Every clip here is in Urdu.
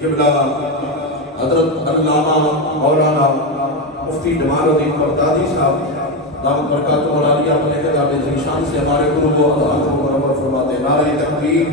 قبلہ حضرت علامہ مولانا مفتی جمال الدین بغدادی صاحب دامت برکاتہ العالیہ اپنے خطاب ذیشان سے ہمارے گروہ کو اللہ کو منور فرماتے ہیں۔ نعرہ تکبیر،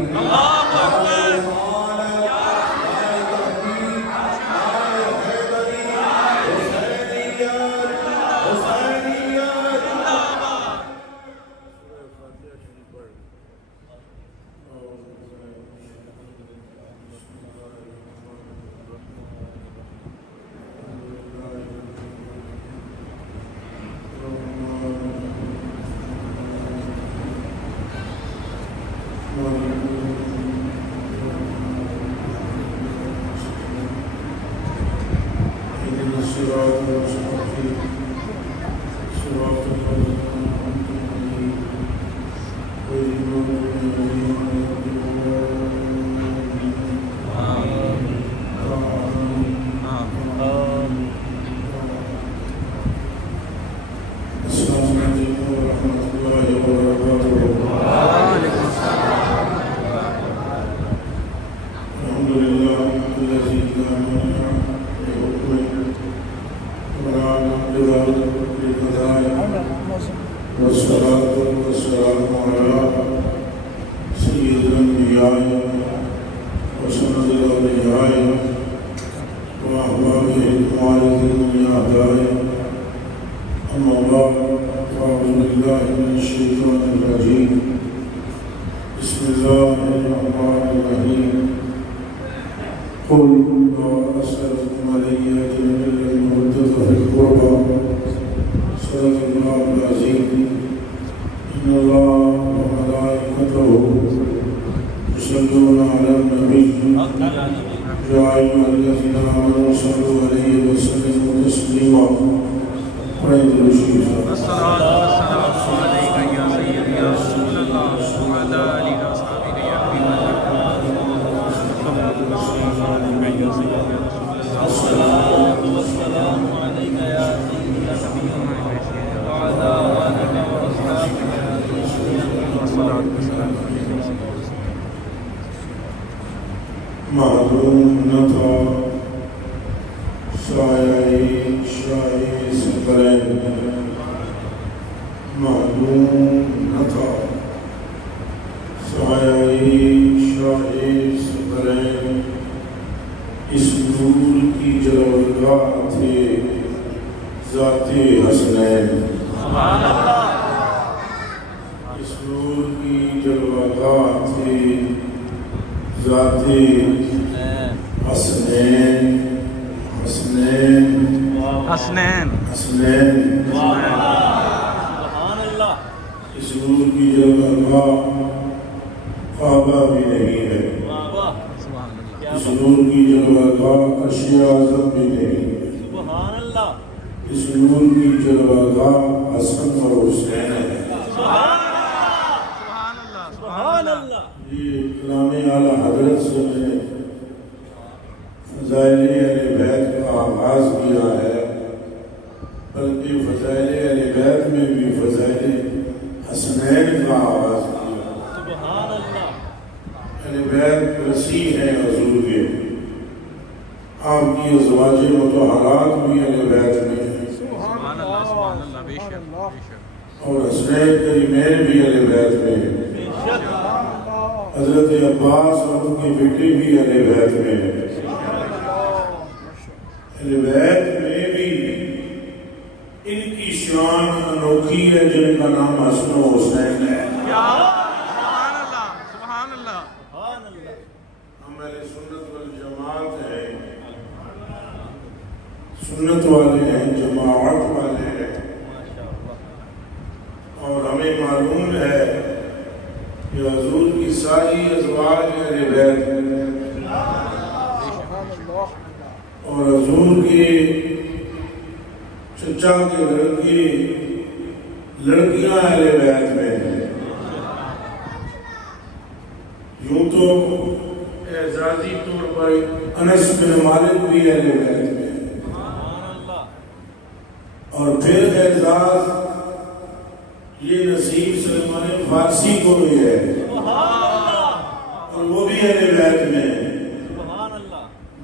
اور وہ بھی اہل بیت میں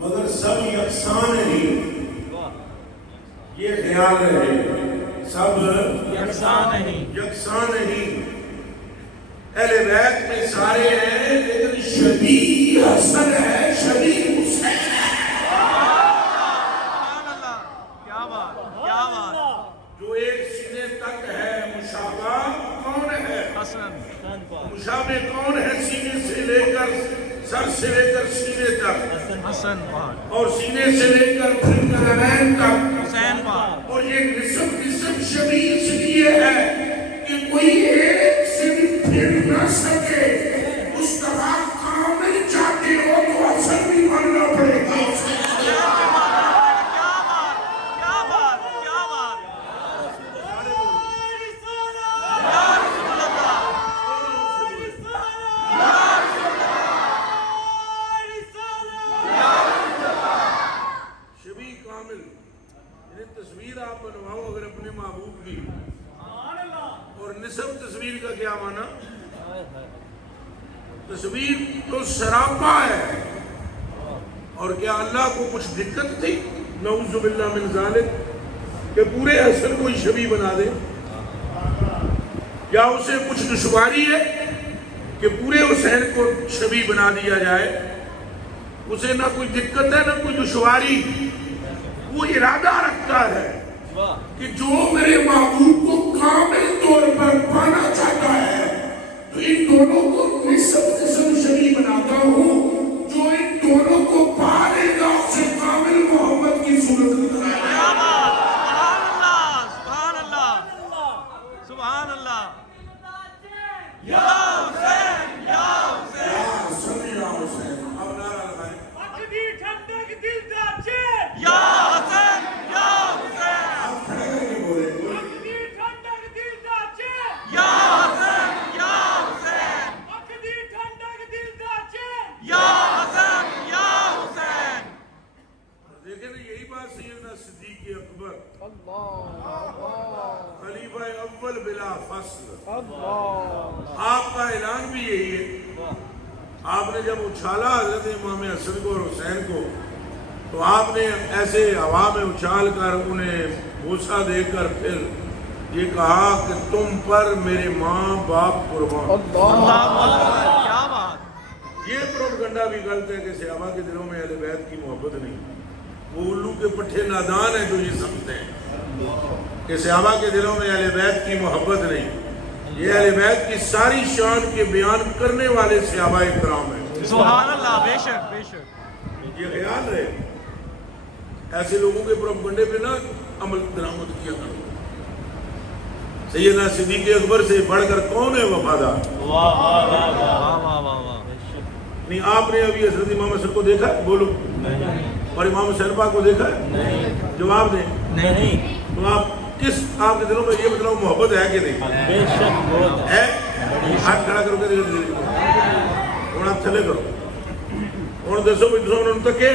مگر سب یکساں نہیں، یہ خیال رہے، سب یکساں نہیں، یکساں نہیں۔ اہل بیت میں سارے ہیں لیکن شبیہ حسن ہے، شبیہ حسین ہے۔ سبحان اللہ، کیا بات، کیا بات۔ جو ایک سینے تک ہے مشابہ کون ہے؟ حسن، مشابہ کون ہے؟ سینے سے لے کر سر سے لے کر سینے تک، حسن پاک، اور سینے سے لے کر پھر قدمین تک، حسین پاک۔ اور یہ نسب شبیہ اس لیے ہے کہ کوئی ایک سے بھی پھر نہ سکے۔ مصطفیٰ کامل چاہتے ہو تو حسن بھی ماننا پڑے گا۔ کیا بات، کیا بات، کیا بات۔ یا رسول اللہ، شبیہ کامل، یعنی تصویر آپ بنواؤ اگر اپنے محبوب کی، اور نسب تصویر کا کیا معنی؟ تصویر تو سراپا ہے۔ اور کیا اللہ کو کچھ دقت تھی نعوذ باللہ من ذالک کہ پورے حسن کو ہی شبیہ بنا دے؟ یا اسے کچھ دشواری ہے کہ پورے حسین کو شبیہ بنا دیا جائے؟ اسے نہ کوئی دقت ہے نہ کوئی دشواری، وہ ارادہ رکھتا ہے کہ جو میرے محبوب کو کامل طور پر پانا چاہتا ہے تو ان دونوں کو نسب شبیہ بناتا ہوں، جو ان دونوں کو پا لے گا اسے کامل محمد کی صورت نظر آئے گا۔ سبحان اللہ، سبحان اللہ۔ یا حسین، یا حسین، یا حسین، اب نعرہ لگائیں۔ یا حسین، یا حسین، آپ کھڑے کر کے بولیں۔ یا حسین، یا حسین، یا حسن، یا حسین۔ دیکھیں نا، یہی بات سیدنا صدیق اکبر خلیفہ اول بلا فصل، آپ کا اعلان بھی یہی ہے۔ آپ نے جب اچھالا حضرت امام حسن کو اور حسین کو، تو آپ نے ایسے ہوا میں اچھال کر انہیں بوسہ دے کر پھر یہ کہا کہ تم پر میرے ماں باپ قربان۔ اللہ اکبر، کیا بات۔ یہ پروپیگنڈا بھی غلط ہے کہ صحابہ کے دلوں میں اہل بیت کی محبت نہیں۔ وہ الو کے پٹھے نادان ہیں جو یہ سمجھتے ہیں کہ صحابہ کے دلوں میں اہل بیت کی محبت نہیں۔ یہ اہل بیت کی ساری شان کے بیان کرنے والے صحابہ کرام ہیں۔ سبحان اللہ، بے شک، بے شک۔ یہ خیال رہے، ایسے لوگوں کے پروپیگنڈے پہ نہ عمل درآمد کیا کرو۔ سیدنا صدیق اکبر سے بڑھ کر کون ہے وفادار؟ واہ واہ واہ واہ واہ واہ۔ نہیں، آپ نے ابھی حضرت امام حسن کو دیکھا ہے؟ بولو۔ اور امام حسین پاک کو دیکھا ہے؟ جواب دیں۔ نہیں، تو آپ کس، آپ کے دلوں میں یہ مطلب محبت ہے کہ نہیں ہے؟ ہاتھ کھڑا کرو کے اور آپ چلے کرو اور دسو بھی دوسروں نے تک ہے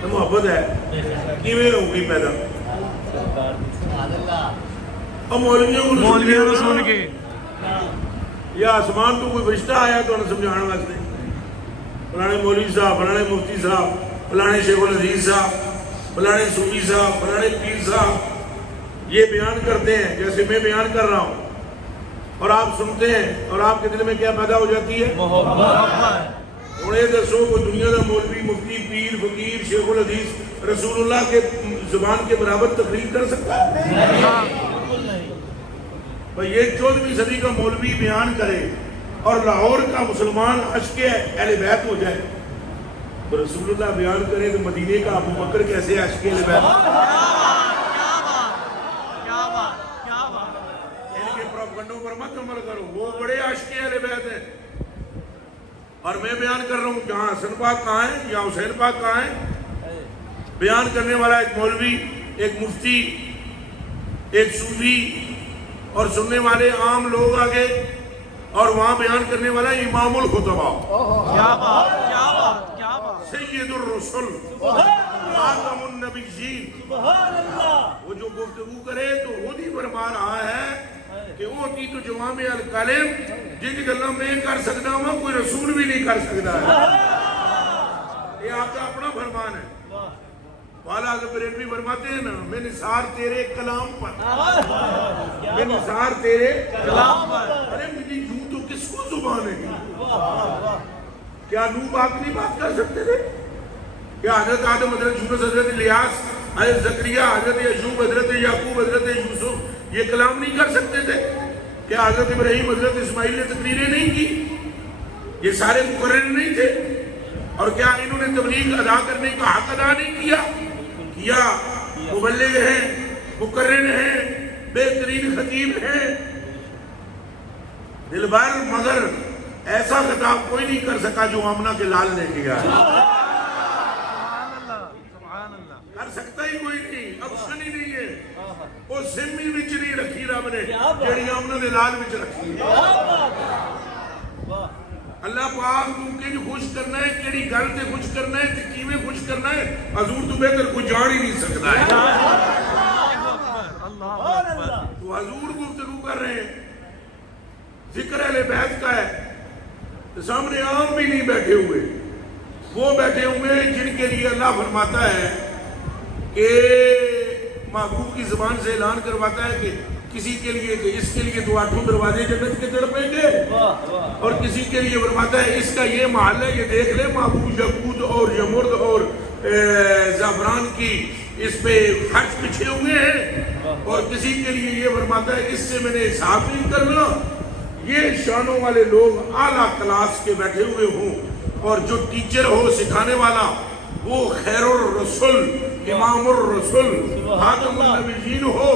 تو محبت ہے کیویں ہوگی پیدا؟ اب مولویوں کو سن کے یا آسمان تو کوئی فرشتہ آیا تو انہیں سمجھانے واسطے، فلانے مولوی صاحب، فلانے مفتی صاحب، فلانے شیخ الحدیث صاحب، فلانے صوفی صاحب، فلانے پیر صاحب یہ بیان کرتے ہیں جیسے میں بیان کر رہا ہوں، اور آپ سنتے ہیں اور آپ کے دل میں کیا پیدا ہو جاتی ہے؟ محبت۔ انہیں دسو کوئی دنیا کا مولوی، مفتی، پیر، فقیر، شیخ الحدیث رسول اللہ کے زبان کے برابر تقریر کر سکتا ہے؟ بھئی یہ 14ویں صدی کا مولوی بیان کرے اور لاہور کا مسلمان عشق اہل بیت ہو جائے تو رسول اللہ بیان کرے تو مدینے کا ابو بکر کیسے عشق اہل بیت؟ ان کے پروپیگنڈوں پر مت عمل کرو، وہ بڑے عشق اہل بیت ہیں اور میں بیان کر رہا ہوں جہاں حسن پاک کہاں ہیں یا حسین پاک کہاں ہیں؟ بیان کرنے والا ایک مولوی، ایک مفتی، ایک صوفی اور سننے والے عام لوگ آگے، اور وہاں بیان کرنے والا امام الخطبہ، کیا بات، کیا بات، کیا بات۔ سید الرسل، خاتم النبیین، وہ جو گفتگو کرے تو خود ہی فرما رہا ہے کہ وہ تھی تو جوامع الکلم، جن گلاں میں کر سکتا ہوں کوئی رسول بھی نہیں کر سکتا ہے۔ یہ آپ کا اپنا فرمان ہے. والا بریلوی فرماتے ہیں نا میں نثار تیرے کلام پر، میں نثار تیرے کلام پر. ارے میری یوں تو کس کو زبان ہے؟ کیا نوح پاک نہیں بات کر سکتے تھے؟ کیا حضرت آدم، حضرت یونس، حضرت الیاس، حضرت زکریا، حضرت ایوب، حضرت یعقوب، حضرت یوسف یہ کلام نہیں کر سکتے تھے؟ کیا حضرت ابراہیم، حضرت اسماعیل نے تقریریں نہیں کی؟ یہ سارے مقرر نہیں تھے؟ اور کیا انہوں نے تبلیغ ادا کرنے کا حق ادا نہیں کیا؟ کیا. مبلغ ہیں، مقرر ہیں، بہترین خطیب ہیں. دلبر مگر ایسا خطاب کوئی نہیں کر سکا جو آمنہ کے لال نے کیا. کر سکتا ہی کوئی نہیں، آپشن ہی نہیں ہے. وہ سمی وچ نہیں رکھی رب نے جڑی آمنہ کے لال وچ رکھی. اللہ پاک کو کنج خوش کرنا ہے، کیڑی گل تے خوش کرنا ہے تے کیویں خوش کرنا ہے حضور تو بہتر کوئی جان ہی نہیں سکتا ہے. تو حضور گفتگو کر رہے ہیں، ذکر اہل بیت کا ہے. تو سامنے عام بھی نہیں بیٹھے ہوئے، وہ بیٹھے ہوئے جن کے لیے اللہ فرماتا ہے کہ محبوب کی زبان سے اعلان کرواتا ہے کہ کسی کے لیے کہ اس کے لیے تو 8 دروازے جنت کے تڑپیں گے، اور کسی کے لیے فرماتا ہے اس کا یہ محل ہے، یہ دیکھ لے محبوب یقوت اور یمرد اور زعفران کی اس پہ خرچ پچھے ہوئے ہیں. اور کسی کے لیے یہ فرماتا ہے اس سے میں نے حساب نہیں کرنا. یہ شانوں والے لوگ اعلیٰ کلاس کے بیٹھے ہوئے ہوں، اور جو ٹیچر ہو، سکھانے والا، وہ خیر الرسول، امام الرسول، خاتم النبیین ہو،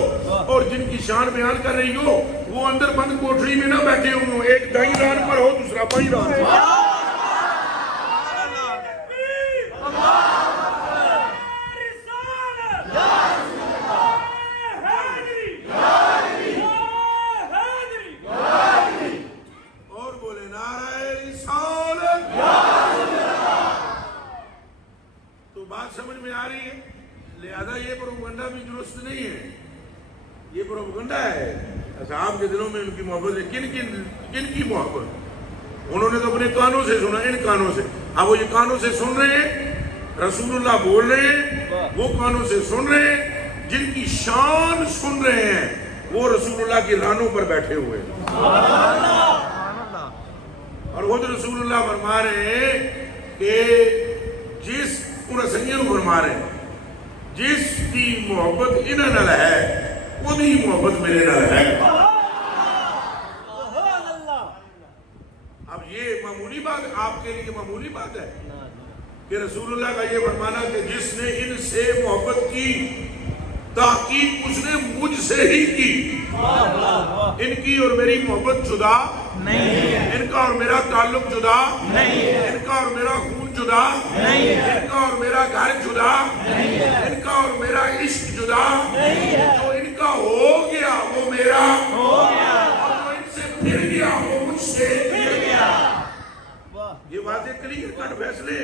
اور جن کی شان بیان کر رہی ہو وہ اندر بند کوٹری میں نہ بیٹھے ہوں، ایک دائیں ران پر ہو دوسرا بائیں ران پر. اور بولے نعرہ رسالت. تو بات سمجھ میں آ رہی ہے؟ لہذا یہ پروپگنڈا بھی درست نہیں ہے. یہ پروپگنڈا ہے. اصحاب کے دلوں میں ان کی محبت ہے. کن کی محبت؟ انہوں نے تو اپنے کانوں سے سنا، ان کانوں سے. اب وہ یہ کانوں سے سن رہے ہیں، رسول اللہ بول رہے ہیں، وہ کانوں سے سن رہے ہیں. جن کی شان سن رہے ہیں وہ رسول اللہ کی رانوں پر بیٹھے ہوئے ہیں. اور خود رسول اللہ فرما رہے ہیں کہ جس سنگیوں فرما رہے ہیں جس کی محبت انہاں نال ہے وہی محبت میرے نال ہے. اب یہ معمولی بات آپ کے لیے معمولی بات ہے کہ رسول اللہ کا یہ فرمانا کہ جس نے ان سے محبت کی تحقیق اس نے مجھ سے ہی کی. ان کی اور میری محبت جدا نہیں، ان کا اور میرا تعلق جدا نہیں، ان کا اور میرا خون جدا نہیں، ان کا اور میرا گھر جدا نہیں، ان کا اور میرا عشق جدا نہیں. جو ان کا ہو گیا وہ میرا ہو گیا، اور جو ان سے پھر گیا وہ مجھ سے پھر گیا. یہ واضح کلیئر کٹ فیصلے.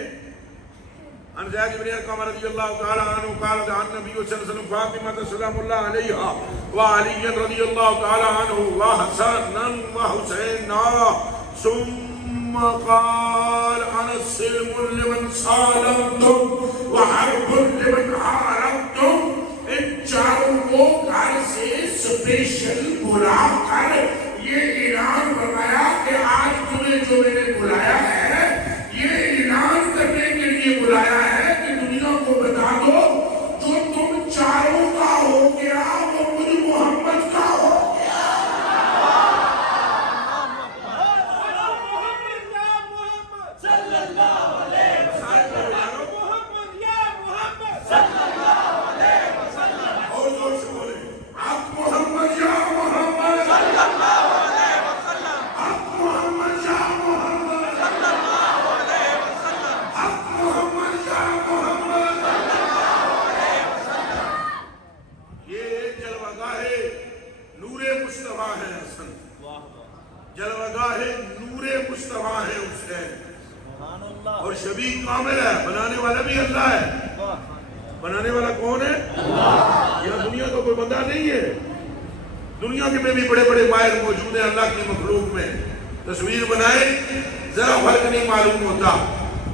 عن زید بن ارقم رضی اللہ تعالی عنہ قال عن نبی صلی اللہ علیہ وسلم فاطمہ سلام اللہ علیہا وعلی رضی اللہ تعالی عنہ وحسن وحسین ثم قال انا السلم لمن صالمتم وحرب لمن حاربتم. ان چاروں کو گھر سے اسپیشل بلا کر یہ اعلان فرمایا کہ آج تمہیں جو میں نے بلایا ہے یہ اعلان کرنے کے لیے بلایا ہے کہ دنیا کو بتا دو جو تم چاروں کا ہو گیا وہ مجھ محمد کا ہو گیا. اور زور سے بولے آپ محمد یا محمد صلی اللہ علیہ وسلم. آپ محمد یا محمد صلی اللہ علیہ وسلم. آپ محمد یا محمد صلی اللہ علیہ وسلم. یہ جلوگاہ نور مصطفیٰ ہے حسن، جلوگاہ نور مصطفیٰ ہے حسین. اور شبیہ کامل ہے، بنانے والا بھی اللہ ہے. بنانے والا کون ہے؟ اللہ. یہ دنیا کا کوئی بندہ نہیں ہے. دنیا کے میں بھی بڑے بڑے ماہر موجود ہیں اللہ کی مخلوق میں. تصویر بنائے ذرا فرق نہیں معلوم ہوتا.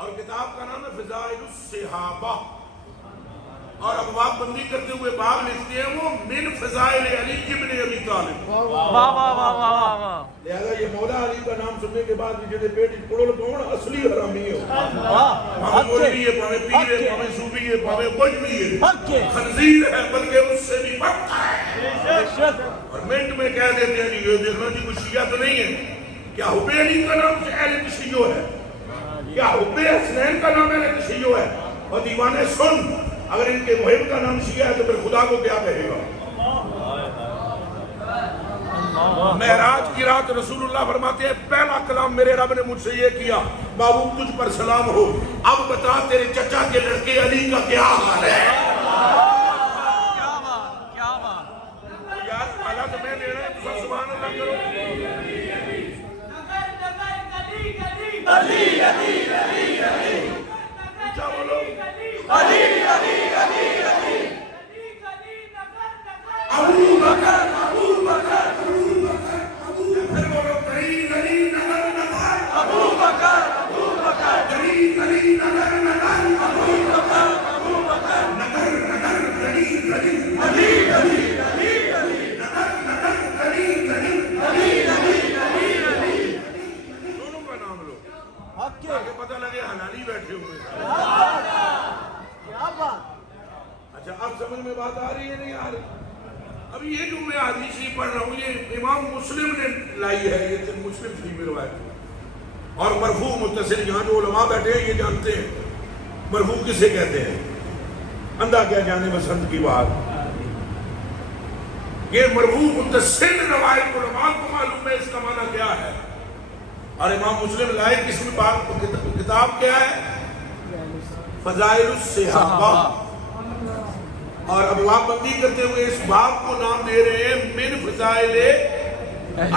اور کتاب کا نام ہے فضائل الصحابہ، اور ابواب بندی کرتے ہوئے باب لکھتے ہیں وہ من فضائل علی ابن ابی طالب۔ واہ واہ واہ واہ واہ، لہذا یہ مولا علی کا نام سننے کے بعد جڑے پیٹ پڑول کون اصلی حرامی ہے، واہ مولوی ہے، پاوے پیر ہے، پاوے صوفی ہے، پاوے کچھ بھی ہے، حق ہے، خنزیر ہے، بلکہ اس سے بھی بدتر ہے۔ بے شک، اور منٹ میں کہہ دیتے ہیں جی یہ دیکھنا جی کوئی شیعہ تو نہیں ہے، کیا حب علی کا نام اہل تشیع ہے؟ کیا حب حسنین کا نام اہل تشیع ہے؟ اور دیوانے سن، اگر ان کے محب کا نام شیعہ ہے تو پھر خدا کو کیا کہے گا؟ معراج کی رات رسول اللہ فرماتے ہیں پہلا کلام میرے رب نے مجھ سے یہ کیا، محبوب تجھ پر سلام ہو، اب بتا تیرے چچا کے لڑکے علی کا کیا حال ہے؟ کیا بات کیا بات، یار پہلا تو میں لے رہا ہے تو سبحان اللہ کرو۔ اونچا بولو، ابو بکر ابو بکر ابو بکر ابو بکر، پھر بولو گلی گلی نگر نگر ابو بکر ابو بکر، گلی گلی نگر نگر ابو بکر ابو بکر، نگر نگر گلی گلی گلی گلی گلی گلی، نگر نگر گلی گلی گلی گلی گلی گلی، دونوں کا نام لو حق ہے، تاکہ پتہ لگے حلالی بیٹھے ہوئے۔ کیا بات، اچھا اب سمجھ میں بات آ رہی ہے نہیں آ رہی؟ اب یہ جو میں حدیث نہیں پڑھ رہا ہوں یہ امام مسلم نے لائی ہے، یہ مسلم شریف میں روایت، اور مرفوع متصل، یہاں جو علماء بیٹھے ہیں یہ جانتے ہیں مرفوع کسے کہتے ہیں، اندھا کیا جانے بسنت کی بات۔ یہ مرفوع متصل روایت علماء کو معلوم ہے اس کا معنی کیا ہے، اور امام مسلم لائے کس میں بات، کتاب کیا ہے؟ فضائل الصحابہ، اور ابواب بندی کرتے ہوئے اس باب کو نام دے رہے ہیں من فضائل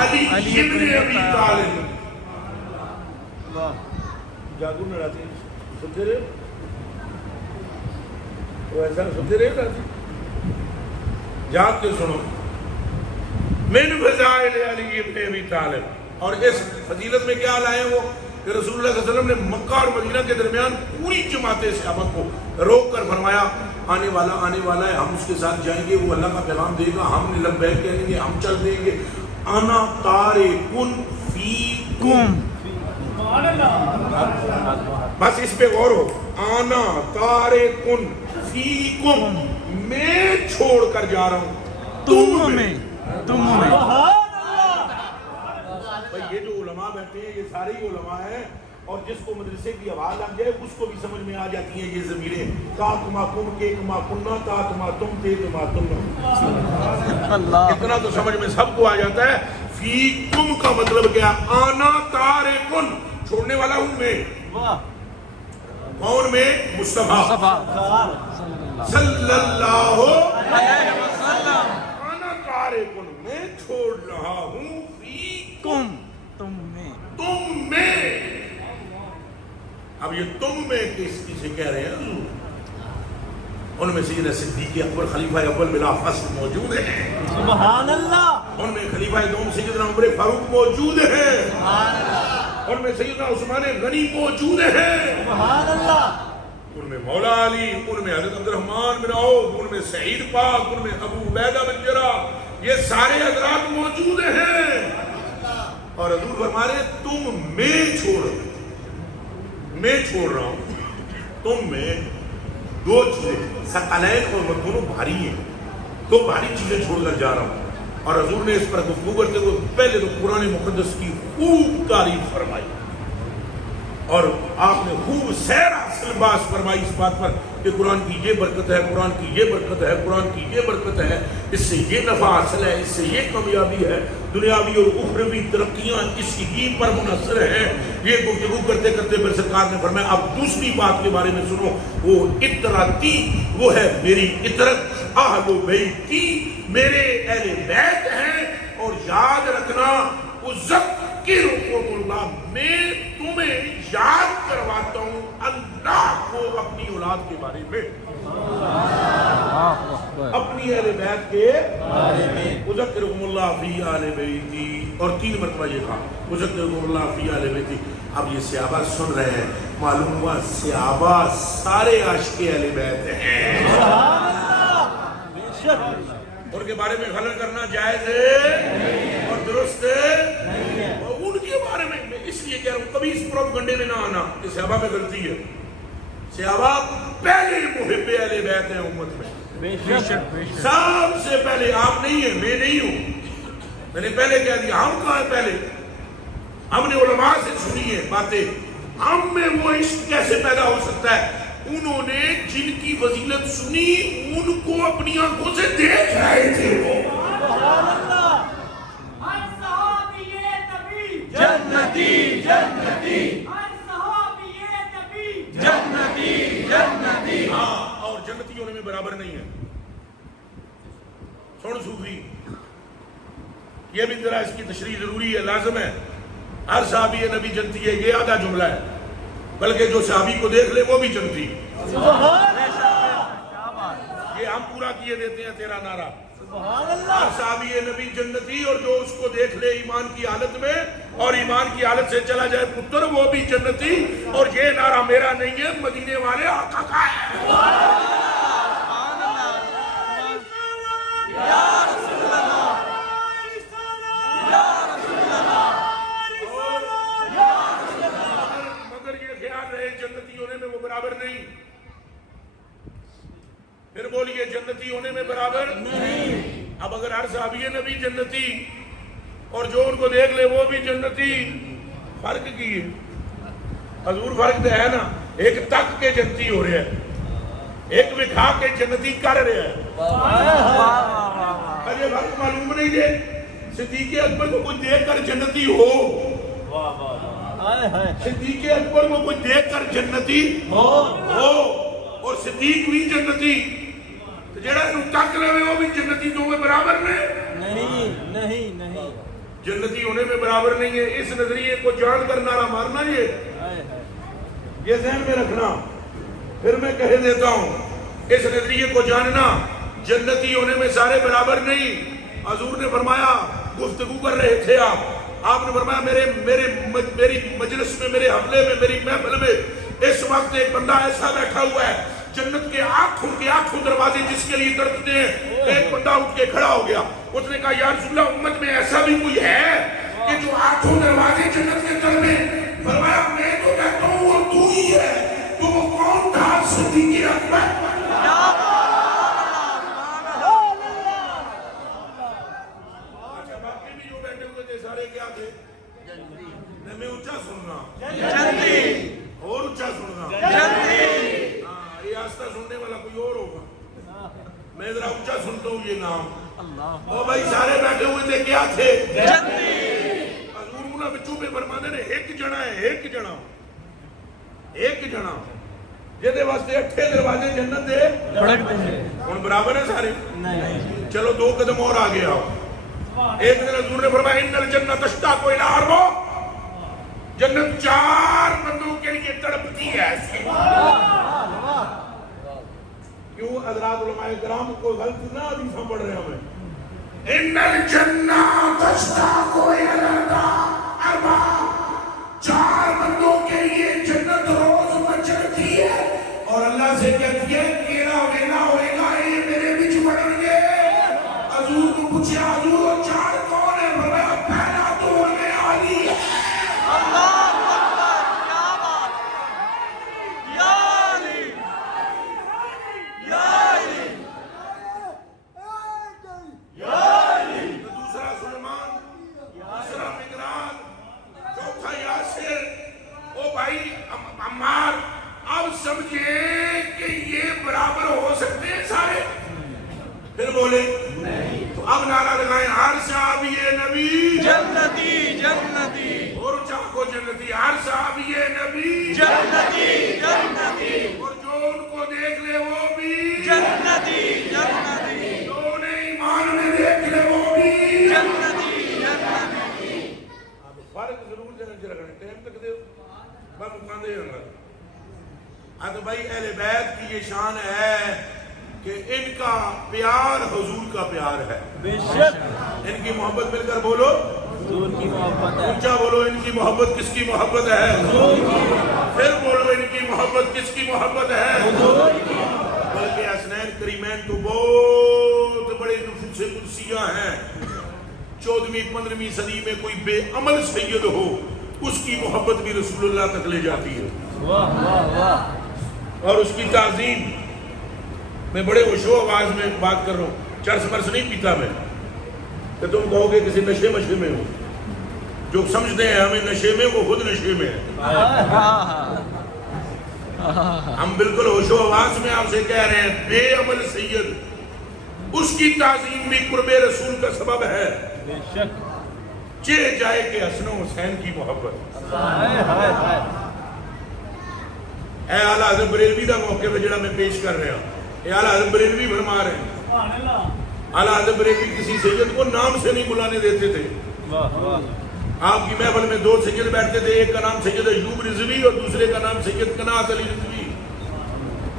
علی ابن ابی طالب۔ جادو نڑاتے ہیں سنتے رہے تو ایسا سنتے رہے جاگ کے سنو، من فضائل علی ابن ابی طالب۔ اور اس فضیلت میں کیا لائے وہ کہ رسول اللہ صلی اللہ علیہ وسلم نے مکہ اور مدینہ کے درمیان پوری جماعت صحابہ کو روک کر فرمایا آنے والا ہے، ہم اس کے ساتھ جائیں گے، وہ اللہ کا پیغام دے گا، ہم نے لبیک کہیں گے، ہم چل دیں گے، انا تارکن فیکم، بس اس پہ غور ہو، انا تارکن فیکم، میں چھوڑ کر جا رہا ہوں تم میں۔ بھئی یہ جو علماء بیٹھے ہیں یہ سارے ہی علماء ہیں، اور جس کو مدرسے کی آواز لگ جائے اس کو بھی سمجھ میں آ جاتی ہیں یہ ضمیریں، تا تما کم کے کما کننا، تا تما تم تے تما تم، اتنا تو سمجھ میں سب کو آ جاتا ہے۔ فی کم کا مطلب کیا؟ آنا تارکن، چھوڑنے والا ہوں میں، کون میں؟ مصطفیٰ صلی اللہ علیہ وسلم، آنا تارکن، میں چھوڑ رہا ہوں، فی کم، تم میں۔ اب یہ تم میں کسے کہہ رہے ہیں؟ ان میں سیدنا صدیق اکبر خلیفہ اول بلا فصل موجود ہیں، سبحان اللہ، ان میں خلیفہ دوم سیدنا عمر فاروق موجود ہیں، سبحان اللہ، ان میں سیدنا عثمان غنی موجود ہیں، سبحان اللہ، ان میں مولا علی، ان میں حضرت عبد الرحمن بن عوف، ان میں سعید پاک، ان میں ابو عبیدہ بن جراح، یہ سارے حضرات موجود ہیں، اور حضور فرما رہے ہیں تم میں چھوڑ رہا ہوں، تم میں دو چیزیں، ثقلین اور دونوں بھاری ہیں، دو بھاری چیزیں چھوڑ کر جا رہا ہوں۔ اور حضور نے اس پر گفتگو کرتے ہوئے پہلے تو قرآن مقدس کی خوب تعریف فرمائی، اور آپ نے خوب سیر حاصل باس فرمائی اس بات پر کہ قرآن کی یہ برکت ہے، قرآن کی یہ برکت ہے، قرآن کی یہ برکت ہے، اس سے یہ نفع حاصل ہے، اس سے یہ کامیابی ہے، دنیاوی اور اخروی ترقیاں اس ہی پر منحصر ہیں۔ یہ گفتگو کرتے کرتے پھر سرکار نے فرمایا اب دوسری بات کے بارے میں سنو، وہ اطراتی، وہ ہے میری اطرت، اہل بیتی میرے اہل بیت ہیں، اور یاد رکھنا اذکرکم اللہ، میں تمہیں یاد کرواتا ہوں اللہ کو اپنی اولاد کے بارے میں۔ اپنی اہل بیت کے اذکرکم اللہ فی آل بیتی، اور 3 مرتبہ یہ کہا اذکرکم اللہ فی آل بیتی۔ اب یہ صحابہ سن رہے ہیں، معلوم ہوا صحابہ سارے عاشق اہل بیت ہیں، ان کے بارے میں غلط کرنا جائز ہے اور درست ہے، اور ان کے بارے میں اس لیے کہہ رہا ہوں کبھی اس پروپیگنڈے میں نہ آنا کہ صحابہ میں غلطی ہے۔ صحابہ پہلے محب اہل بیت ہیں امت میں، سب سے پہلے۔ آپ نہیں ہیں، میں نہیں ہوں، میں نے پہلے کہہ دیا، ہم کہاں ہیں پہلے؟ ہم نے علماء سے سنی ہے باتیں، ہم میں وہ عشق کیسے پیدا ہو سکتا ہے؟ انہوں نے جن کی فضیلت سنی ان کو اپنی آنکھوں سے دیکھ رہے تھے وہ۔ ہر صحابی نبی جنتی جنتی ہر صحابی نبی جنتی جنتی۔ ہاں، اور جنتی ہونے میں برابر نہیں ہے۔ سن صوفی، یہ بھی ذرا اس کی تشریح ضروری ہے، لازم ہے۔ ہر صحابی نبی جنتی ہے، یہ آدھا جملہ ہے، بلکہ جو صحابی کو دیکھ لے وہ بھی جنتی۔ یہ ہم پورا کیے دیتے ہیں تیرا نعرہ، ہر صحابی نبی جنتی، اور جو اس کو دیکھ لے ایمان کی حالت میں اور ایمان کی حالت سے چلا جائے پتر، وہ بھی جنتی۔ اور یہ نعرہ میرا نہیں ہے، مدینے والے آقا کا ہے۔ مگر یہ خیال رہے جنتی ہونے میں وہ برابر نہیں۔ پھر بولیے جنتی ہونے میں برابر نہیں۔ اب اگر ہر صحابی نبی جنتی اور جو ان کو دیکھ لے وہ بھی جنتی، فرق کی ہے حضور، فرق تو ہے نا، ایک تک کے جنتی ہو رہے ہیں، ایک بکھا کے جنتی کر رہے ہیں۔ اجے فرق معلوم نہیں ہے؟ صدیق اکبر کو کوئی دیکھ کر جنتی ہو، صدیق اکبر کو کوئی دیکھ کر جنتی ہو، اور صدیق بھی جنتی، تو جڑا انہوں تک رہے وہ بھی جنتی، تو وہ برابر نہیں نہیں نہیں، جنتی ہونے میں برابر نہیں ہے۔ اس نظریے کو جان کر نعرہ مارنا، یہ ذہن میں رکھنا۔ پھر میں کہہ دیتا ہوں، اس نظریے کو جاننا، جنتی ہونے میں سارے برابر نہیں۔ حضور نے فرمایا، گفتگو کر رہے تھے آپ نے فرمایا میری مجلس میں، میرے حملے میں، میری محفل میں اس وقت ایک بندہ ایسا بیٹھا ہوا ہے، جنت کے آنکھوں دروازے جس کے لیے تڑپتے ہیں۔ ایک بندہ اٹھ کے کھڑا ہو گیا، اس نے کہا یا رسول اللہ، امت میں ایسا بھی کوئی ہے کہ جو آنکھوں دروازے جنت کے تڑپے؟ فرمایا میں تو کہتا ہوں وہ تو ہی ہے۔ تو وہ کون تھا؟ صدیق اکبر۔ اچھا، باقی بھی جو بیٹھے ہوئے تھے سارے کیا تھے؟ میں اونچا سننا اور اونچا سننا، ہاں، یہ آستہ سننے والا کوئی اور ہوگا، میں ذرا اونچا سنتا ہوں یہ نام۔ اور بھائی سارے بیٹھے ہوئے تھے کیا تھے؟ حضور انہاں بچوں پہ فرمانے نے ایک جنا ہے، ایک جنا جہدے واسطے 8 دروازے جنت دے کھڑکتے ہیں۔ ہن برابر ہیں سارے؟ نہیں۔ چلو 2 قدم اور آگے آؤ۔ ایک دن حضور نے فرمایا ان الجنت تشتاق الی 4، جنت 4 بندوں کے لیے تڑپتی ہے۔ کیوں حضرات علماء کرام کو غلط نہ حدیثاں پڑھ رہے ہیں ہمیں؟ ان الجنت تشتاق الی 4، 4 بندوں کے لیے جنت روز مچلتی ہے اور اللہ سے کہتی ہے تیرا ویلا ہوئے گا، یہ میرے بچ بڑھن گے۔ حضور کو پوچھا حضور وہ 4 کون ہے؟ فرمایا پہلا تو ہمیں علی ہے۔ دوسرا سلمان، تیسرا مقداد، چوتھا یاسر۔ او بھائی عمار، اب سمجھیں کہ یہ برابر ہو سکتے ہیں سارے؟ پھر بولے تو اب نعرہ لگائیں، ہر صحابی نبی جنتی جنتی، اور چاہو جنتی، ہر صحابی نبی جنتی جنتی، اور جو ان کو دیکھ لے وہ بھی جنتی جنتی، جو انہیں ایمان میں دیکھ لے وہ بھی جنتی جنتی۔ اب فرق ضرور ذہن چ رکھنا، ٹائم تک دے بس مکان دے رہا۔ تو بھائی اہل بیت کی یہ شان ہے کہ ان کا پیار حضور کا پیار ہے. بے شک ان کی محبت مل کر بولو حضور کی محبت ہے. اونچا بولو ان کی محبت کس کی محبت ہے؟ پھر بولو ان کی محبت کس کی محبت ہے؟ بلکہ حسنین کریمین تو بہت بڑے نفوس قدسیہ ہیں. 14ویں 15ویں صدی میں کوئی بے عمل سید ہو اس کی محبت بھی رسول اللہ تک لے جاتی ہے. واہ واہ واہ. اور اس کی تعظیم میں بڑے ہوش و آواز میں بات کر رہا ہوں. چرس مرس نہیں پیتا میں کہ تم کہو گے کسی نشے مشے میں ہو. جو سمجھتے ہیں ہمیں نشے میں وہ خود نشے میں ہے. ہم بالکل ہوش و آواز میں آپ سے کہہ رہے ہیں بے عمل سید اس کی تعظیم بھی قرب رسول کا سبب ہے. بے شک. چہ جائے کہ حسن و حسین کی محبت. ہائے ہائے ہائے. اے اعلیٰ حضرت بریلوی دا موقع پہ جڑا میں پیش کر رہا ہوں. اے اعلیٰ حضرت بریلوی فرما رہے ہیں. اعلیٰ حضرت بریلوی کسی سید کو نام سے نہیں بلانے دیتے تھے. واہ واہ. آپ کی محفل میں 2 سید بیٹھتے تھے. ایک کا نام سید ایوب رضوی اور دوسرے کا نام سید قناعت علی رضوی.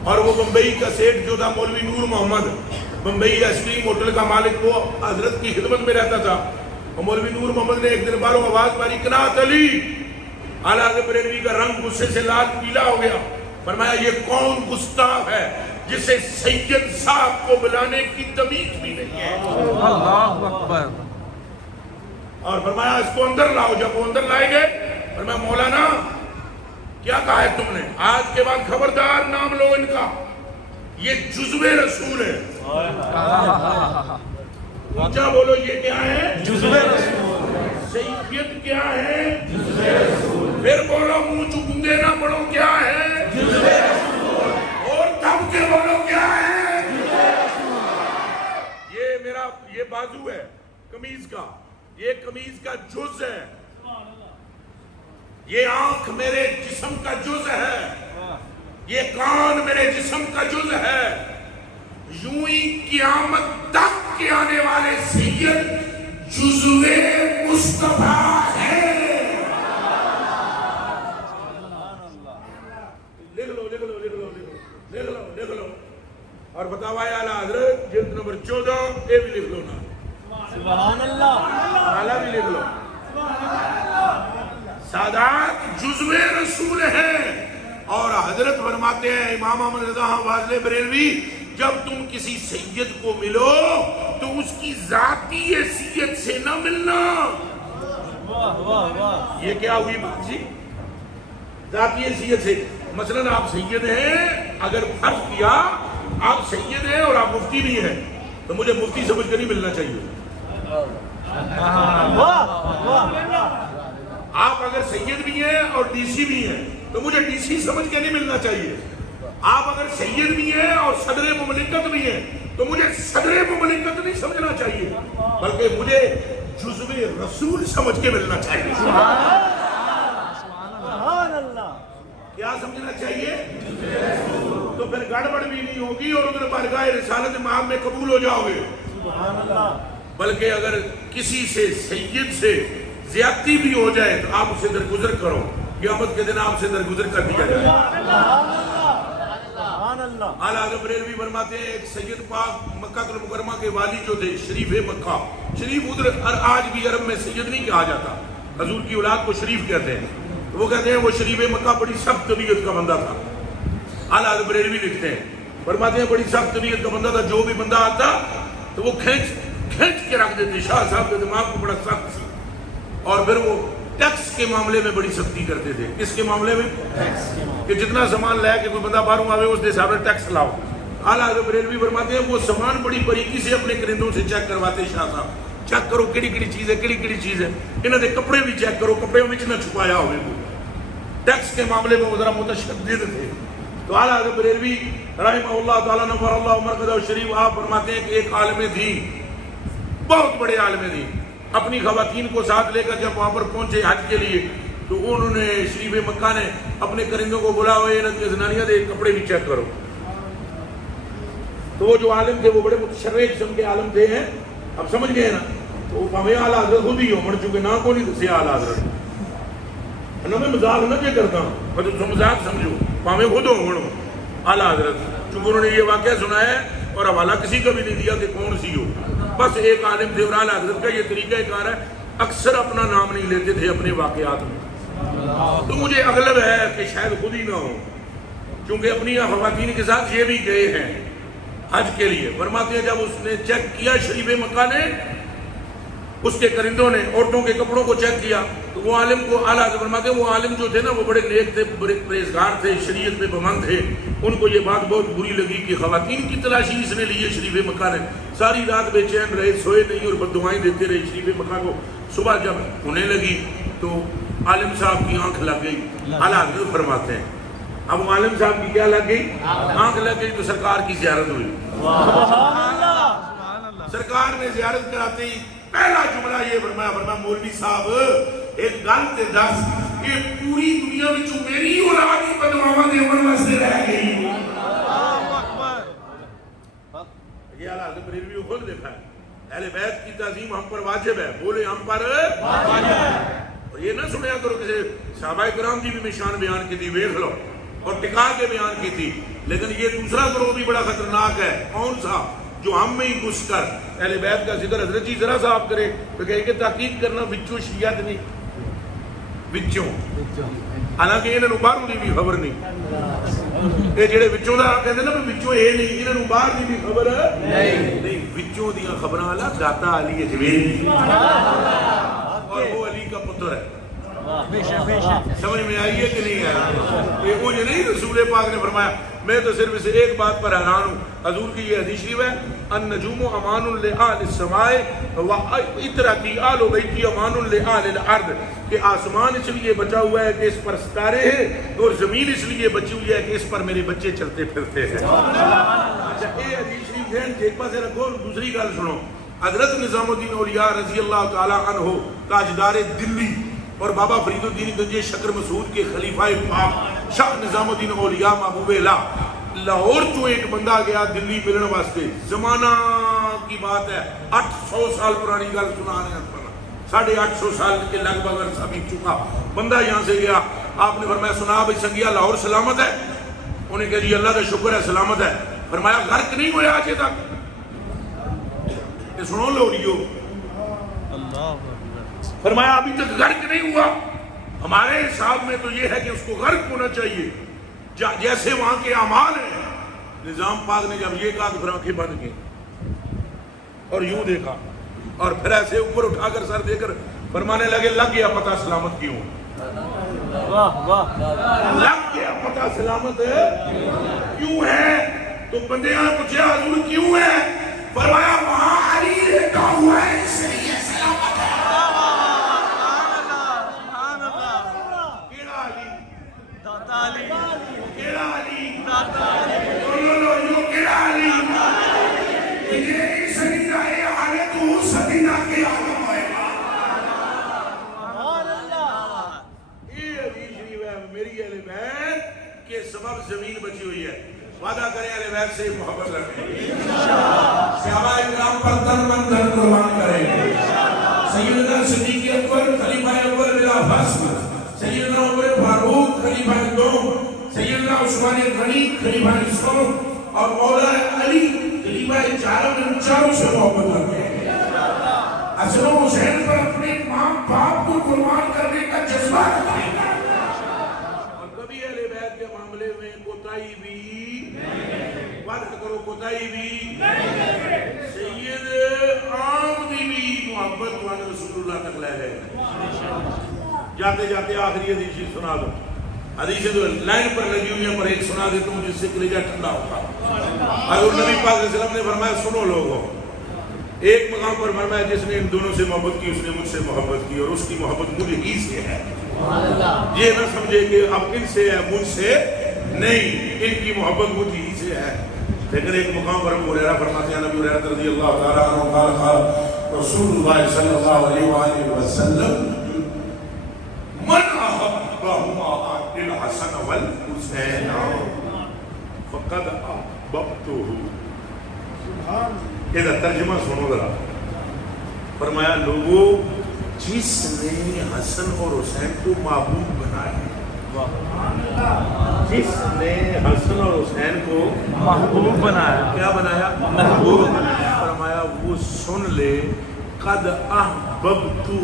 اور وہ بمبئی کا سیٹ جو تھا مولوی نور محمد, بمبئی آئس کریم ہوٹل کا مالک, وہ حضرت کی خدمت میں رہتا تھا. اور مولوی نور محمد نے ایک دن باروں آواز ماری قناعت علی. اعلیٰ حضرت بریلوی کا رنگ غصے سے لال پیلا ہو گیا. فرمایا یہ کون گستاخ ہے جسے سید صاحب کو بلانے کی تمیز بھی نہیں ہے. اللہ اکبر. اور فرمایا اس کو اندر لاؤ. جب وہ اندر لائے گئے فرمایا مولانا کیا کہا ہے تم نے؟ آج کے بعد خبردار نام لو ان کا, یہ جزو رسول ہے. اونچا بولو یہ کیا ہے؟ جزو رسول. سید کیا ہے؟ جزو رسول. پھر بولو منہ چکندے نہ پڑھو کیا ہے؟ جزو رسول. اور تھم کے بولو کیا ہے؟ جزو رسول. یہ میرا یہ بازو ہے قمیض کا, یہ قمیض کا جز ہے. یہ آنکھ میرے جسم کا جز ہے. یہ کان میرے جسم کا جز ہے. یوں ہی قیامت تک کے آنے والے سید جزو مصطفیٰ ہے. لکھ لو لکھ لو لکھ لو لکھ لو لکھ لو. اور بتاؤ اعلیٰ حضرت جلد نمبر 14 یہ بھی لکھ لو نا. سبحان اللہ. اعلیٰ بھی لکھ لو. سادات جزو رسول ہیں. اور حضرت فرماتے ہیں امام احمد رضا فاضل بریلوی جب تم کسی سید کو ملو تو اس کی ذاتی حیثیت سے نہ ملنا. واہ واہ واہ. یہ کیا ہوئی بات جی؟ ذاتی حیثیت سے. مثلا آپ سید ہیں, اگر فرض کیا آپ سید ہیں اور آپ مفتی بھی ہیں تو مجھے مفتی سمجھ کر نہیں ملنا چاہیے. آپ اگر سید بھی ہیں اور ڈی سی بھی ہیں تو مجھے ڈی سی سمجھ کے نہیں ملنا چاہیے. آپ اگر سید بھی ہیں اور صدر مملکت بھی ہیں تو مجھے صدر مملکت نہیں سمجھنا چاہیے, بلکہ مجھے جزو رسول سمجھ کے ملنا چاہیے. سبحان اللہ. کیا سمجھنا چاہیے؟ تو پھر گڑبڑ بھی نہیں ہوگی اور ادھر بارگاہ رسالت مآب میں قبول ہو جاؤ گے. سبحان اللہ. بلکہ اگر کسی سے سید سے زیادتی بھی ہو جائے تو آپ اسے درگزر کرو. قیامت کے دن آپ سے درگزر کر دیا جائے. اعلیٰ حضرت بریلوی فرماتے ہیں ایک سید پاک مکہ المکرمہ کے والی جو تھے شریف مکہ, شریف ادھر آج بھی عرب میں سید نہیں کہا جاتا, حضور کی اولاد کو شریف کہتے ہیں. وہ کہتے ہیں وہ شریف مکہ بڑی سخت طبیعت کا بندہ تھا. اعلیٰ حضرت بریلوی لکھتے ہیں فرماتے ہیں بڑی سخت طبیعت کا بندہ تھا. جو بھی بندہ آتا تو وہ کھینچ کے رکھ دیتے. شاہ صاحب کے دماغ کو بڑا سخت سی. اور پھر وہ ٹیکس کے معاملے میں بڑی سختی کرتے تھے. کس کے معاملے میں؟ کہ جتنا سامان لے کے کوئی بندہ باہروں آوے اس حساب سے ٹیکس لاؤ. اعلیٰ حضرت بریلوی فرماتے ہیں وہ سامان بڑی باریکی سے اپنے کرندوں سے چیک کرواتے. شاہ صاحب چیک کرو کیڑی کیڑی چیز ہے, کیڑی کیڑی چیز ہے. انہوں نے کپڑے بھی چیک کرو, کپڑے میں نہ چھپایا ہوئے. ٹیکس کے معاملے میں وہ ذرا متشدد تھے. تو اعلیٰ حضرت بریلوی رحمہ اللہ تعالیٰ نور اللہ مرقدہ شریف آپ فرماتے ہیں کہ ایک عالم دین, بہت بڑے عالم دین, اپنی خواتین کو ساتھ لے کر جب وہاں پر پہنچے حج کے لیے تو انہوں نے شریف مکہ نے اپنے کرندوں کو بلا ہوئے زنانیاں دے کپڑے بھی چیک کرو. تو وہ جو عالم تھے وہ بڑے متشرع قسم کے عالم تھے ہیں. اب سمجھ گئے نا. تو ہمیں اعلیٰ حضرت خود ہی ہو مڑ چکے نہ کو نہیں دسے اعلیٰ حضرت. میں مزاق نہ یہ کرتا ہوں, میں تو مزاق سمجھو, ہمیں خود ہو اعلیٰ حضرت. چونکہ انہوں نے یہ واقعہ سنا ہے اور حوالہ کسی کا بھی نہیں دیا کہ کون سی ہو. بس ایک عالم تھے اور اعلیٰ حضرت کا یہ طریقہ کار ہے، اکثر اپنا نام نہیں لیتے تھے اپنے واقعات میں. تو مجھے اغلب ہے کہ شاید خود ہی نہ ہو، کیونکہ اپنی خواتین کے ساتھ یہ بھی گئے ہیں حج کے لیے. فرماتے ہیں جب اس نے چیک کیا شریف مکہ نے، اس کے کرندوں نے عورتوں کے کپڑوں کو چیک کیا، تو وہ عالم کو اعلیٰ حضرت فرماتے ہیں وہ عالم جو تھے نا وہ بڑے نیک تھے، بڑے پرہیزگار تھے، شریعت پہ پابند تھے. ان کو یہ بات بہت بری لگی کہ خواتین کی تلاشی اس نے لی ہے شریف مکہ نے. ساری رات بے چین رہے، سوئے نہیں اور بددعائیں دیتے رہے شریف مکہ کو. صبح جب ہونے لگی تو عالم صاحب کی آنکھ لگ گئی. اعلیٰ حضرت فرماتے ہیں اب وہ عالم صاحب کی کیا لگ گئی؟ آنکھ لگ گئی. تو سرکار کی زیارت ہوئی. سرکار نے زیارت کراتے ہی پہلا جملہ یہ فرمایا مولوی صاحب ایک گل تے دس کہ پوری دنیا وچوں میری اولاد ہی بدماواں دے امن واسطے رہ گئی. اللہ اکبر. یہ اعلیٰ حضرت بریلوی خود دیکھا ہے. اہل بیت کی تعظیم ہم پر واجب ہے. بولے ہم پر واجب ہے. اور یہ نہ سنیا کرو کہ صحابہ کرام کی بھی نشان بیان کی تھی، دیکھ لو اور ٹکا کے بیان کی تھی. لیکن یہ دوسرا گروہ بھی بڑا خطرناک ہے. کون سا؟ جو ہم میں ہی گھس کر اہل بیت کا ذکر حضرت جی ذرا صاحب کرے تو کہے کہ تحقیق کرنا وچوں شیعت نہیں وچوں، حالانکہ انہوں باہروں دی بھی خبر نہیں. یہ جڑے وچوں دا کہندے نا وچوں اے نہیں، انہوں باہر دی بھی خبر نہیں. وچوں دیاں خبراں والا داتا علی اجمیری اور وہ علی کا پتر ہے. سمجھ میں آئی ہے کہ نہیں آئی؟ یہ مجھے نہیں رسول پاک نے فرمایا. میں تو صرف اسے ایک بات پر حیران ہوں. حضور کی یہ حدیث شریف ہے النجوم امان لآل السماء واطرتی آل بیتی امان لآل الارض، کہ آسمان اس لیے بچا ہوا ہے کہ اس پر ستارے ہیں اور زمین اس لیے بچی ہوئی ہے کہ اس پر میرے بچے چلتے پھرتے ہیں. اچھا یہ حدیث شریف ذہن ایک پاسے رکھو. دوسری گل سنو. حضرت نظام الدین اولیاء رضی اللہ تعالی عنہ تاجدار دلی اور بابا فرید الدین گنج شکر مسعود کے خلیفہ پاک شاہ نظام الدین اولیاء محبوب اللہ لاہور تو ایک بندہ گیا دلی ملن واسطے. زمانہ کی بات ہے 800 سال پرانی گل سنا رہے ہیں. 850 سال کے لگ بھگ عرصہ بیت چکا. بندہ یہاں سے گیا. آپ نے فرمایا سنا بھائی سنگیا لاہور سلامت ہے؟ انہیں کہا جی اللہ کا شکر ہے سلامت ہے. فرمایا غرق نہیں ہوا آج تک؟ یہ سنو لوریو. فرمایا ابھی تک غرق نہیں ہوا. ہمارے حساب میں تو یہ ہے کہ اس کو غرق ہونا چاہیے جیسے وہاں کے اعمال ہیں. نظام پاک نے جب یہ کہا تو پھر آنکھیں بند کی اور یوں دیکھا اور پھر ایسے اوپر اٹھا کر سر دے کر فرمانے لگے لگ گیا پتہ سلامت کیوں. لگ گیا پتہ سلامت کیوں ہے. تو بندے نے پوچھا حضور کیوں ہے؟ فرمایا وہاں علی رہتا ہوا ہے اس لیے سلامت ہے. سبب زمین بچی ہوئی ہے. وعدہ کریں اہل بیت سے محبت رکھیں. صحابہ کرام پر تن من دھن قربان کریں. سیدنا صدیق اکبر خلیفہ اول بلا فاصلہ، سیدنا عمر فاروق خلیفہ دوم، سیدنا عثمان غنی خلیفہ ثالث اور مولا علی خلیفہ چارم. ان چاروں سے محبت رکھیں. حسن و حسین پر اپنے ماں باپ کو قربان کرنے کا جذبہ رکھیں. کوتاہی بھی وعدہ کرو، کوتاہی بھی سید عام دی بھی محبت وعد رسول اللہ تک لے گئے. جاتے جاتے آخری حدیث سنا دو. حدیث جو لائن پر لگی ہوئی ہیں پر ایک سنا دیتا ہوں جس سے کلیجہ ٹھنڈا ہوتا. حضور نبی پاک علیہ السلام نے فرمایا سنو لوگوں. ایک مقام پر فرمایا جس نے ان دونوں سے محبت کی اس نے مجھ سے محبت کی اور اس کی محبت مجھے ہی سے ہے. یہ نہ سمجھے کہ اب ان سے ہے مجھ سے نہیں، ان کی محبت مجھ ہی سے ہے. لیکن ایک مقام پر ابو ہریرہ فرماتے ہیں نبی ہریرہ رضی اللہ تعالی عنہ قال قال رسول اللہ صلی اللہ علیہ وآلہ وسلم من احبہما الحسن والحسین فقد احببتہ. یہ ترجمہ سنو ذرا. فرمایا لوگوں جس نے حسن اور حسین کو معبود بنایا، جس نے حسن اور حسین کو محبوب بنایا کیا بنایا؟ محبوب فرمایا وہ سن لے قد احببتو،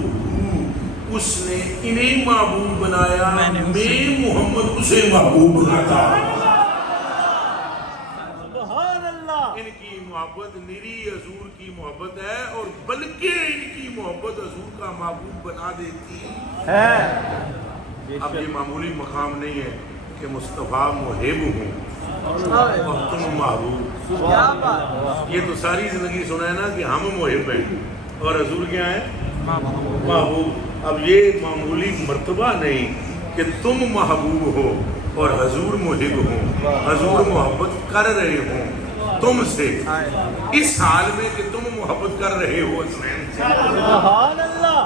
اس نے انہیں محبوب بنایا، میں نے محمد اسے محبوب بناتا۔ سبحان اللہ، ان کی محبت نیری حضور کی محبت ہے، اور بلکہ ان کی محبت حضور کا محبوب بنا دیتی ہے۔ اب یہ معمولی مقام نہیں ہے کہ مصطفیٰ محب ہوں اور تم محبوب۔ کیا بات، یہ تو ساری زندگی سنا ہے نا کہ ہم محب ہیں اور حضور کیا ہیں؟ محبوب۔ اب یہ معمولی مرتبہ نہیں کہ تم محبوب ہو اور حضور محب ہو، حضور محبت کر رہے ہوں تم سے، اس حال میں کہ تم محبت کر رہے ہو حسنین سے۔ سبحان اللہ،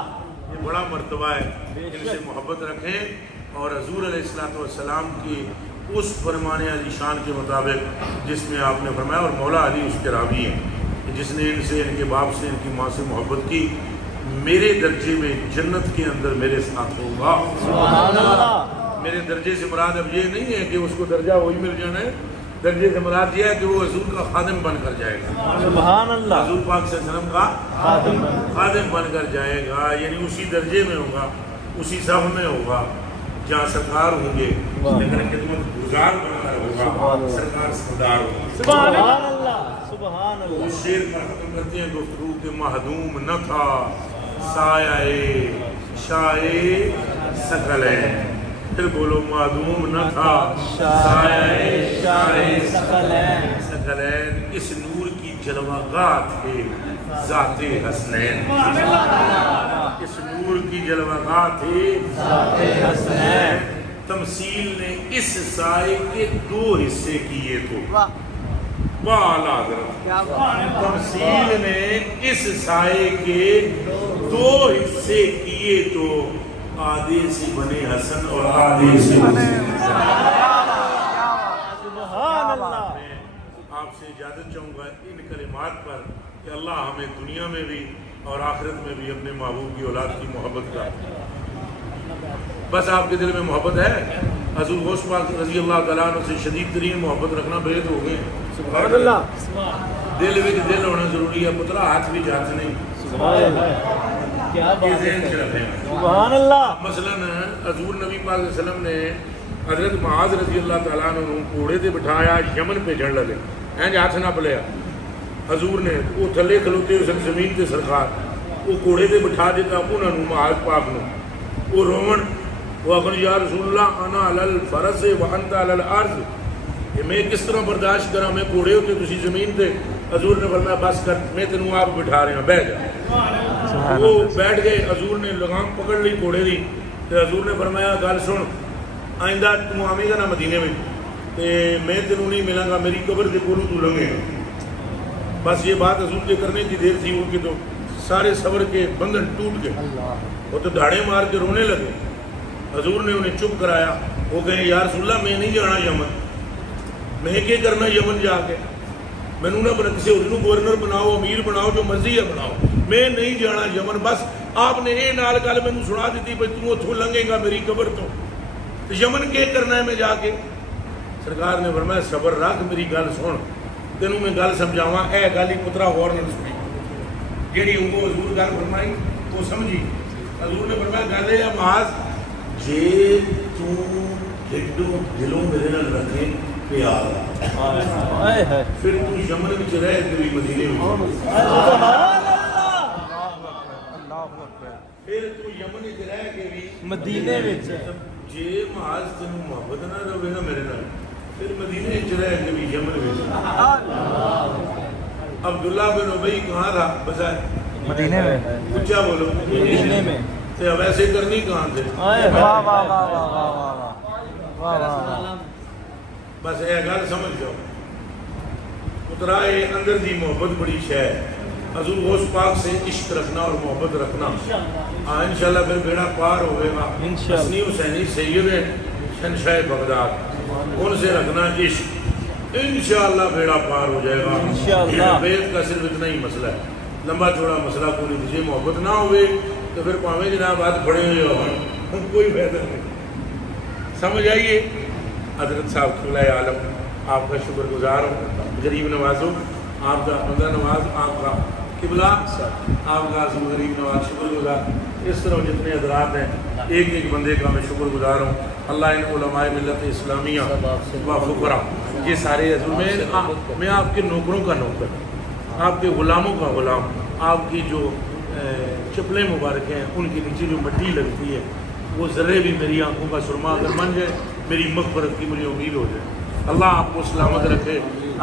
یہ بڑا مرتبہ ہے، ان سے محبت رکھیں اور حضور علیہ السلام کی اس فرمان علی شان کے مطابق جس میں آپ نے فرمایا، اور مولا علی اس کے راوی ہیں کہ جس نے ان سے، ان کے باپ سے، ان کی ماں سے محبت کی، میرے درجے میں جنت کے اندر میرے ساتھ ہوگا۔ سبحان اللہ، میرے درجے سے مراد اب یہ نہیں ہے کہ اس کو درجہ وہی مل جانا ہے، درجے سے مراد یہ ہے کہ وہ حضور کا خادم بن کر جائے گا، سبحان اللہ، حضور پاک صلی اللہ علیہ وسلم کا خادم بن کر جائے گا، یعنی اسی درجے میں ہوگا، اسی صف میں ہوگا جہاں سرکار ہوں گے، لیکن خدمت گزار بن کر ہوگا، سرکار سردار ہوگا۔ سبحان اللہ، سبحان وہ اللہ، شیر پر ختم کرتے ہیں گفتگو کہ محدوم نہ تھا سایہ شاہ ثقلین، پھر بولو معدوم نہ تھا سایہ شاہ ثقلین، اس نور کی جلوہ گاہ تھے ذات حسنین، اس نور کی جلوہ گاہ تھے ذات حسنین۔ تمثیل نے اس سائے کے دو حصے کیے تو بالا حضرت، تمثیل نے اس سائے کے دو حصے کیے تو آدھے سے بنے حسن اور آدھے سے بنے سبحان اللہ، میں آپ سے اجازت چاہوں گا ان کلمات پر کہ اللہ ہمیں دنیا میں بھی اور آخرت میں بھی اپنے محبوب کی اولاد کی محبت کا، بس آپ کے دل میں محبت ہے، حضور غوث پاک رضی اللہ تعالیٰ عنہ سے شدید ترین محبت رکھنا بہت ہو گئے۔ سبحان اللہ، دل میں دل ہونا ضروری ہے، پتلا ہاتھ بھی جات نہیں، سبحان اللہ، کیا یہ بات ذہن ہے، سے رکھیں۔ سبحان اللہ، مثلاً حضور نبی پاک علیہ وسلم نے حضرت معاذ رضی اللہ تعالیٰ عنہ نوں گھوڑے تے بٹھایا، یمن پہ چڑھ لگے، اینج ہاتھ نہ پلیا حضور نے، وہ تھلے کھلوتے اس زمین تے سرکار، وہ گھوڑے تے بٹھا دیتا انہوں نے معاذ پاک نوں، وہ رومن، وہ آخر یا رسول اللہ انا علی الفرس وانت علی الارض، کہ میں کس طرح برداشت کرا، میں گھوڑے ہوتے تسی زمین تے، حضور نے فرمایا بس کر، میں تینوں آپ بٹھا رہے ہیں، بیٹھ جا۔ وہ بیٹھ گئے، حضور نے لگام پکڑ لی گھوڑے دی، تو حضور نے فرمایا گل سن، آئندہ تو آویں گا نا مدینے میں تے میں تینوں نہیں ملاں گا، میری قبر کے کولوں تو لنگے گا۔ بس یہ بات حضور کے کرنے کی دیر تھی، ان کی تو سارے صبر کے بندھن ٹوٹ گئے، وہ تو دھاڑے مار کے رونے لگے۔ حضور نے انہیں چپ کرایا، وہ کہیں یا رسول اللہ میں نہیں جانا یمن، میں کیا کرنا یمن جا کے، میں نے نہ کسی اور گورنر بناؤ، امیر بناؤ، جو مرضی ہے بناؤ، میں نہیں جانا یمن۔ بس آپ نے یہ نال گل میں سنا دیتی بھائی تو اتوں لنگے گا میری قبر تو یمن کے کرنا ہے میں جا کے۔ سرکار نے فرمایا صبر رکھ، میری گل سن، تینوں میں گل سمجھاواں، اے گل ہی پترا غور نہ سنی، جیڑی وہ حضور گل فرمائی وہ سمجھی۔ حضور نے فرمایا گل ہے معاذ، جے تو دلوں میرے نال رکھے پیار، پھر تو یمن وچ رہ کے بھی مدینے میں، پھر تو یمن وچ رہ کے بھی مدینے وچ، جے معاذ تینوں محبت نہ رہے نا میرے نال، پھر مدینے وچ رہ کے بھی یمن وچ۔ عبداللہ بن ابی کہاں رہا بظاہر؟ مدینے میں، اونچا بولو، مدینے میں، تو ویسے کرنی کہاں تھے؟ واہ واہ واہ واہ واہ واہ واہ، بس یہ گل سمجھ جاؤ، اترا یہ اندر دی محبت بڑی شے ہے، حضور غوث پاک سے عشق رکھنا اور محبت رکھنا، ہاں انشاءاللہ پھر بیڑا پار ہوئے گا۔ حسنی حسینی سید شہنشاہ بغداد، ان سے رکھنا عشق، انشاءاللہ بیڑا پار ہو جائے گا۔ انشاءاللہ۔ بیت کا صرف اتنا ہی مسئلہ ہے، لمبا چوڑا مسئلہ کوئی نہیں، تجھے محبت نہ ہوئے تو پھر پاویں جناب ہاتھ کھڑے ہوئے ہوں کوئی فائدہ نہیں، سمجھ آئیے۔ حضرت صاحب قبلہ عالم آپ کا شکر گزار ہوں، غریب نوازوں آپ کا بندہ نواز، آپ کا قبلہ، آپ کا غریب نواز شکر گزار، اس طرح جتنے حضرات ہیں ایک ایک بندے کا میں شکر گزار ہوں۔ اللہ ان علماء ملت اسلامیہ و فقراء یہ سارے میں آپ کے نوکروں کا نوکر، آپ کے غلاموں کا غلام، آپ کی جو چپلیں مبارک ہیں ان کے نیچے جو مٹی لگتی ہے وہ ذرے بھی میری آنکھوں کا سرما اگر بن جائے میری مغفرت کی مجھے امید ہو جائے۔ اللہ آپ کو سلامت رکھے،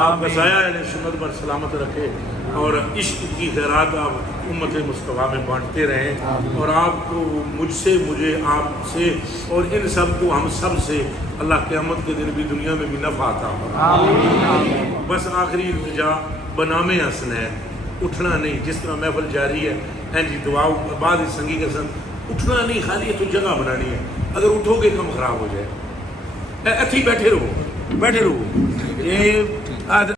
آپ کا سایہ اہل سنت پر سلامت رکھے، اور عشق کی خیرات آپ امت مصطفیٰ میں بانٹتے رہیں، اور آپ کو مجھ سے، مجھے، آپ سے اور ان سب کو، ہم سب سے اللہ قیامت کے دن بھی دنیا میں بھی نفع عطا ہو۔ بس آخری التجا بنام حسنین، اٹھنا نہیں، جس طرح محفل جاری ہے جی دعا بعد سنگی کے ساتھ اٹھنا نہیں، خالی یہ تو جگہ بنانی ہے، اگر اٹھو گے کم خراب ہو جائے، ایتھی بیٹھے رہو، بیٹھے رہو۔ یہ